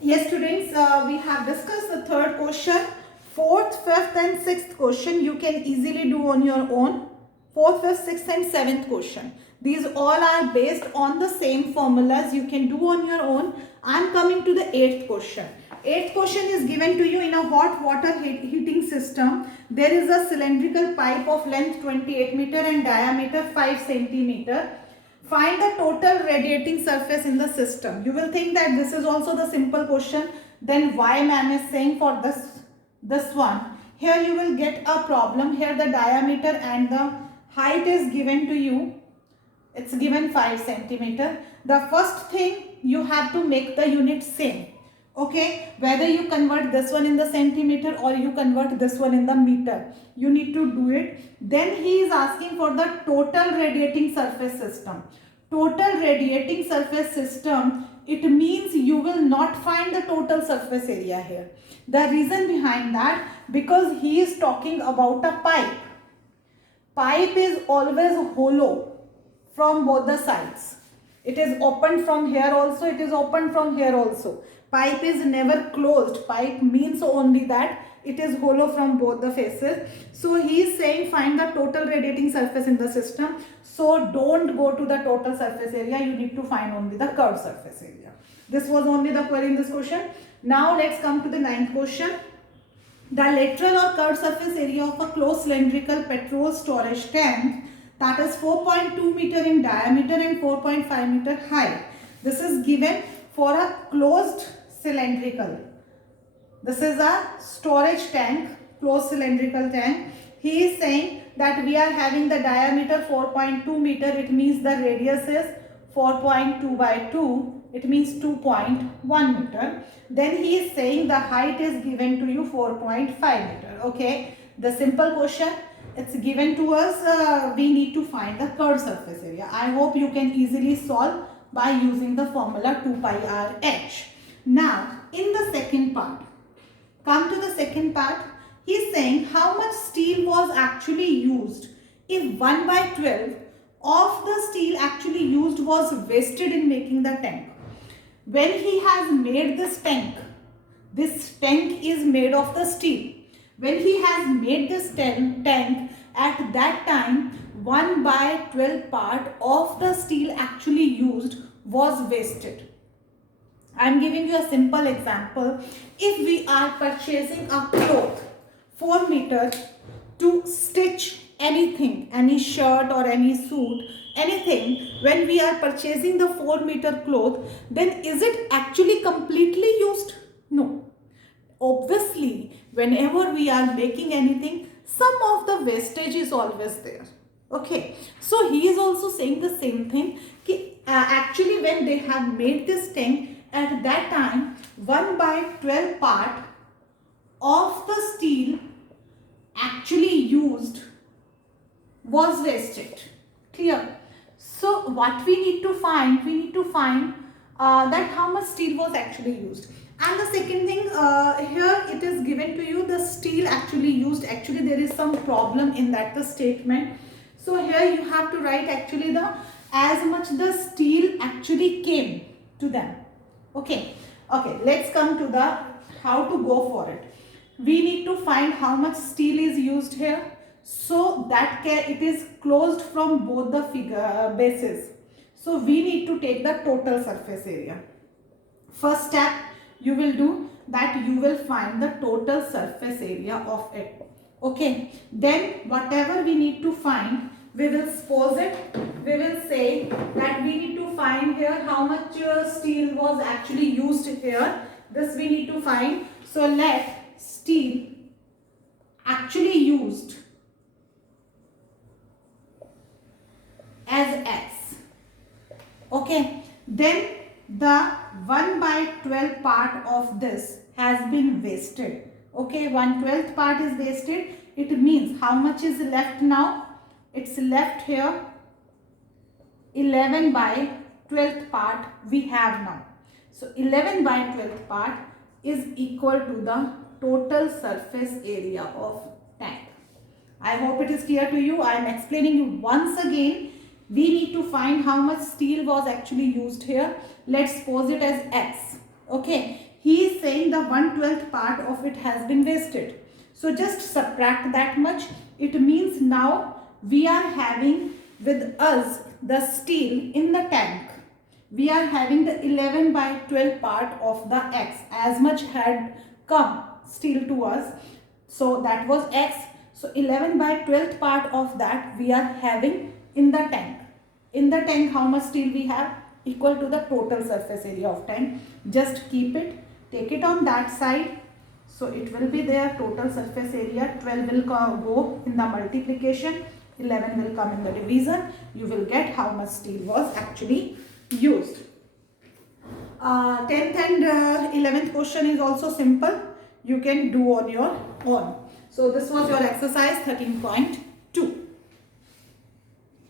Yes, students, we have discussed the third question. Fourth, fifth and sixth question you can easily do on your own. Fourth, fifth, sixth and seventh question. These all are based on the same formulas you can do on your own. I am coming to the eighth question. Eighth question is given to you in a hot water heating system. There is a cylindrical pipe of length 28 meter and diameter 5 centimeter. Find the total radiating surface in the system. You will think that this is also the simple question. Then why man is saying for this one. Here you will get a problem. Here the diameter and the height is given to you. It's given 5 centimeter. The first thing you have to make the unit same. Okay, whether you convert this one in the centimeter or you convert this one in the meter, you need to do it. Then he is asking for the total radiating surface system. Total radiating surface system, it means you will not find the total surface area here. The reason behind that, because he is talking about a pipe. Pipe is always hollow from both the sides. It is opened from here also, it is opened from here also. Pipe is never closed. Pipe means only that it is hollow from both the faces. So he is saying find the total radiating surface in the system. So don't go to the total surface area. You need to find only the curved surface area. This was only the query in this question. Now let's come to the ninth question. The lateral or curved surface area of a closed cylindrical petrol storage tank that is 4.2 meter in diameter and 4.5 meter high. This is given for a closed cylindrical. This is a storage tank, closed cylindrical tank. He is saying that we are having the diameter 4.2 meter. It means the radius is 4.2 by 2. It means 2.1 meter. Then he is saying the height is given to you 4.5 meter. Okay. The simple question, it's given to us. We need to find the curved surface area. I hope you can easily solve by using the formula 2 pi r h. Now, in the second part, come to the second part, he is saying how much steel was actually used if 1 by 12 of the steel actually used was wasted in making the tank. When he has made this tank is made of the steel. When he has made this tank, at that time 1 by 12 part of the steel actually used was wasted. I am giving you a simple example. If we are purchasing a cloth 4 meter to stitch anything, any shirt or any suit, anything, when we are purchasing the 4 meter cloth, then is it actually completely used? No. Obviously, whenever we are making anything, some of the wastage is always there. Okay, so he is also saying the same thing. Actually, when they have made this tank, at that time 1 by 12 part of the steel actually used was wasted. Clear? So what we need to find? We need to find that how much steel was actually used. And the second thing, here it is given to you the steel actually used. Actually there is some problem in that the statement. So here you have to write actually the as much the steel actually came to them. Okay, let's come to the how to go for it. We need to find how much steel is used here, so that it is closed from both the bases. So we need to take the total surface area. First step you will do that, you will find the total surface area of it. Okay, then whatever we need to find, we will suppose it. We will say that we need to find here how much steel was actually used here. This we need to find. So let steel actually used as X. Okay, then the 1 by 12 part of this has been wasted. Okay, 1/12 part is wasted. It means how much is left now? It's left here 11 by 12th part we have now. So 11 by 12th part is equal to the total surface area of tank. I hope it is clear to you. I am explaining you once again. We need to find how much steel was actually used here. Let's suppose it as X. Okay. He saying the 1/12 part of it has been wasted. So just subtract that much. It means now we are having with us the steel in the tank. We are having the 11/12 part of the X. As much had come steel to us. So that was X. So 11/12 part of that we are having in the tank. In the tank, how much steel we have? Equal to the total surface area of tank. Just keep it, take it on that side. So it will be there, total surface area. 12 will go in the multiplication, 11 will come in the division. You will get how much steel was actually used. 10th and 11th question is also simple. You can do on your own. So this was your exercise 13.2.